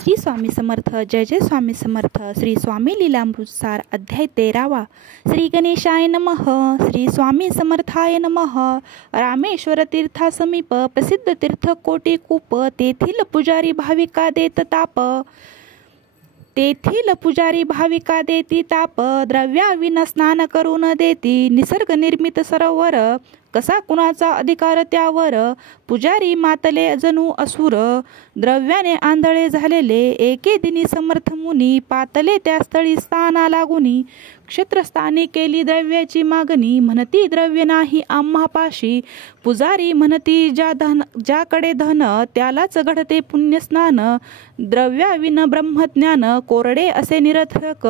श्री स्वामी समर्थ. जय जय स्वामी समर्थ. श्री स्वामी लीलामृतसार अध्याय 13. श्री गणेशाय नमः. श्री स्वामी समर्थाय नमः. रामेश्वर तीर्थासमीप प्रसिद्ध तीर्थ कोटी कूप, तेथील पुजारी भाविका देत ताप. तेथील पुजारी भाविका देती ताप, द्रव्याविना स्नान करून देती निसर्ग निर्मित सरोवर. कसा कुणाचा अधिकार त्यावर, पुजारी मातले जणू असुर. द्रव्याने आंधळे झालेले एके दिनी समर्थ मुनी, पातले त्या स्थळी स्थाना लागुनी. क्षेत्रस्थानी केली द्रव्याची मागणी, म्हणती द्रव्य नाही आम्हापाशी. पुजारी म्हणती ज्याकडे धन, त्यालाच घडते पुण्यस्नान. द्रव्याविन ब्रह्मज्ञान कोरडे असे निरर्थक.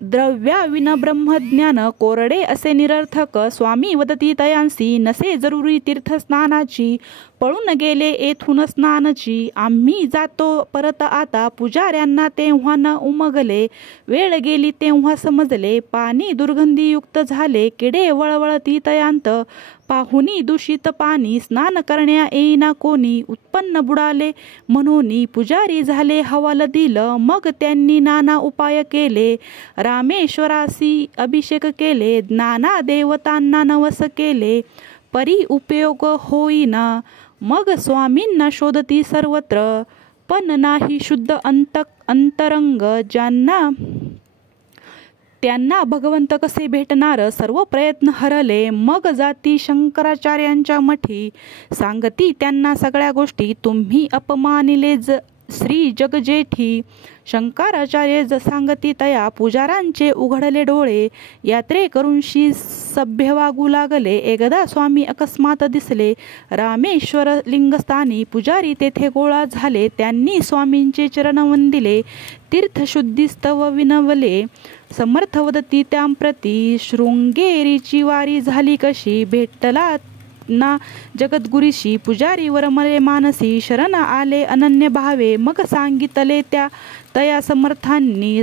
द्रव्याविन ब्रह्मज्ञान कोरडे असे निरर्थक. स्वामी वदती तयांसी, नसे जरुरी तीर्थस्नानाची. पळून गेले येथून स्नानची. आम्ही जातो परत आता, पुजाऱ्यांना तेव्हा न उमगले. वेळ गेली तेव्हा समजले, पाणी दुर्गंधीयुक्त झाले. किडे वळवळती तयांत, पाहुनी दूषित पाणी. स्नान करण्या येईना कोणी, उत्पन्न बुडाले म्हणून. पुजारी झाले हवाल दिलं, मग त्यांनी नाना उपाय केले. रामेश्वरासी अभिषेक केले, नाना देवतांना नवस केले. परी उपयोग होईना, मग स्वामींना शोधती सर्वत्र. पण नाही शुद्ध अंतरंग, त्यांना भगवंत कसे भेटणार. सर्व प्रयत्न हरले, मग जाती शंकराचार्यांच्या मठी. सांगती त्यांना सगळ्या गोष्टी, तुम्ही अपमानिले श्री जगजेठी. शंकराचार्य सांगती तया, पुजारांचे उघडले डोळे. यात्रे करूनशी सभ्य वागू लागले. एकदा स्वामी अकस्मात दिसले, रामेश्वर लिंगस्थानी. पुजारी तेथे गोळा झाले, त्यांनी स्वामींचे चरण वंदिले. तीर्थशुद्धीस्तव विनवले, समर्थ वदती त्यांप्रती. शृंगेरीची वारी झाली कशी, भेटला ना जगद्गुरीशी. पुजारी वरमले मानसी, शरण आले अनन्य भावे. मग सांगितले तया समर्थांनी,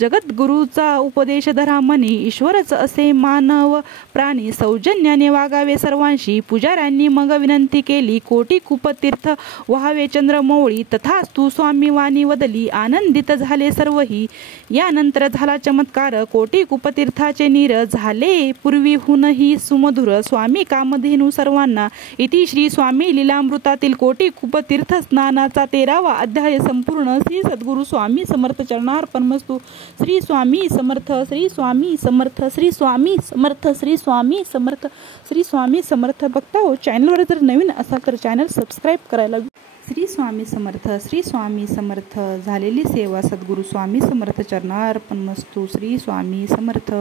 जगद्गुरूचा उपदेश धरा मनी. ईश्वरच असे मानव प्राणी, सौजन्याने वागावे सर्वांशी. पुजाऱ्यांनी मग विनंती केली, कोटी कूप तीर्थ व्हावे चंद्रमौळी. तथास्तु स्वामी वाणी वदली, आनंदित झाले सर्वही. यानंतर झाला चमत्कार, कोटी कूप तीर्थाचे नीर झाले पूर्वीहूनही सुमधुर. स्वामी कामधेनू सर्वांना. इति श्री स्वामी लीलामृतातील कोटी कूप तीर्थ स्नानाचा 13वा अध्याय संपूर्ण. श्री सद्गुरु स्वामी समर्थ चरणार्पणमस्तु. श्री स्वामी समर्थ. श्री स्वामी समर्थ. श्री स्वामी समर्थ. श्री स्वामी समर्थ. श्री स्वामी समर्थ. बघता हो, चॅनलवर जर नवीन असाल तर चॅनल सबस्क्राईब करायला. श्री स्वामी समर्थ. श्री स्वामी समर्थ. झालेली सेवा सद्गुरु स्वामी समर्थ चरणार्पणमस्तु. श्री स्वामी समर्थ.